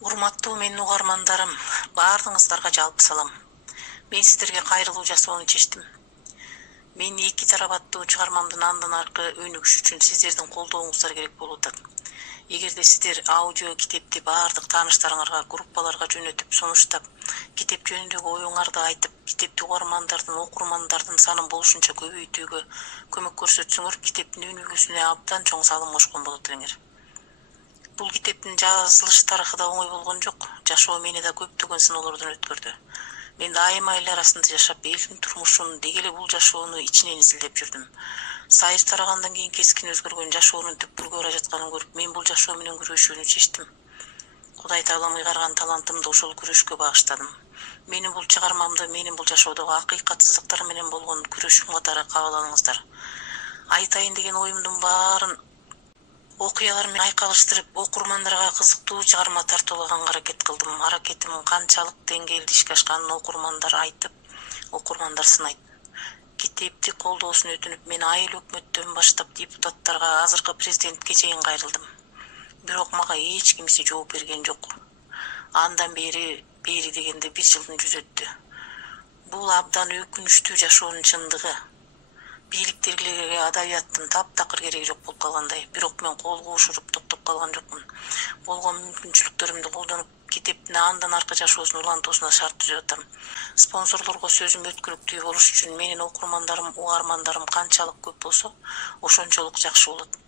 Урматтуу менин угармандарым, баардыгыңыздарга жалпы салам. Мен сиздерге кайрылуу жасоону чечтим. Менин эки тарап аттуу чыгармамдын андан аркы өнүгүшү үчүн сиздердин колдооңуздар керек болуп атат. Эгерде сиздер аудио китепти баардык тааныштарыңарга, группаларга жөнөтүп, сунуштап, китеп жөнүндөгү оюңарды айтып, китепти угармандардын, окурмандардын санын болушунча көбөйтүүгө көмөк көрсөтсөңөр, китептин өнүгүүсүнө абдан чоң салым кошкон болот элеңер. Бул китептин жазылыш тарыхы да оңой болгон жок. Жашоо мени да көптөгөн сыноолордон өткөрдү. Мен дайыма эл арасында жашап, элдин турмушун, деги эле бул жашоону ичинен изилдеп жүрдүм. Сайыр тарагандан кийин кескин өзгөргөн жашоонун түпкүргө бара жатканын көрүп, мен бул жашоо менен күрөшүүнү чечтим. Кудай таалам ыйгарган талантымды ошол күрөшкө багыштадым. Менин бул чыгармамды менин бул жашоодогу акыйкатсыздыктар менен болгон күрөшүм катары кабыл алыңыздар. Айтайын деген оюмдун баарын окуялар менен айкалыштырып, окурмандарга кызыктуу чыгарма тартуулаганга аракет кылдым. Аракетим канчалык деңгээлде ишке ашканын окурмандар айтып, окурмандар сынайт. Китепти колдоосун өтүнүп, мен айыл өкмөттөн баштап депутаттарга, азыркы президентке чейин кайрылдым. Бирок мага эч кимиси жооп берген жок. Андан бери дегенде 1 жылдын жүзү өттү. Бул абдан өкүнүчтүү жашоонун чындыгы. Бийликтегилерге адабияттын таптакыр кереги жок болуп калгандай. Бирок мен кол куушуруп токтоп калган жокмун. Болгон мүмкүнчүлүктөрүмдү колдонуп, китептин андан аркы жашоосун улантуусуна шарт түзүп атам. Спонсорлорго сөзүм өткүлүктүү болуш үчүн менин окурмандарым, угармандарым канчалык көп болсо, ошончолук жакшы болот.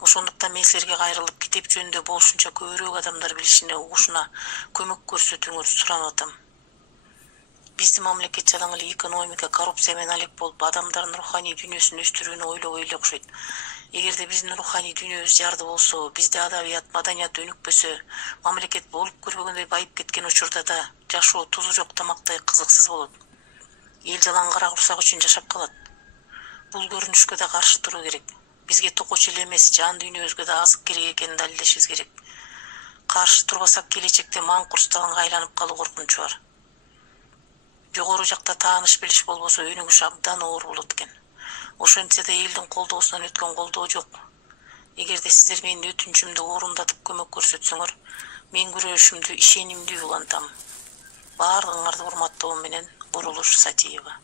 Ошондуктан мен силерге кайрылып, китеп жөнүндө болушунча көбүрөөк адамдар билишине, угушуна көмөк көрсөтүүңөрдү суранып атам. Биздин мамлекет жалаң эле экономика, коррупция менен алек болуп, адамдардын руханий дүйнөсүн өстүрүүнү ойлобой эле окшойт. Эгерде биздин руханий дүйнөбүз жарды болсо, бизде адабият, маданият өнүкпөсө, мамлекет болуп көрбөгөндөй байып кеткен учурда да жашоо тузу жок тамактай кызыксыз болот. Эл жалаң кара курсак үчүн жашап калат. Бул көрүнүшкө да каршы туруу керек. Бизге токочу эле эмес, жан дүйнөбүзгө да азык керек экенин далилдешибиз керек. Каршы турбасак, келечекте маңкурсталганга айланып калуу коркунучу бар. Жогору жакта тааныш билиш болбосо, өнүгүш абдан оор болот экен. Ошентсе да элдин колдоосунан өткөн колдоо жок. Эгерде сиздер менин өтүнүчүмдү орундатып көмөк көрсөтсөңөр, мен күрөшүмдү ишенимдүү улантам. Баардыгыңарды урматтоом менен, Бурулуш Сатиева.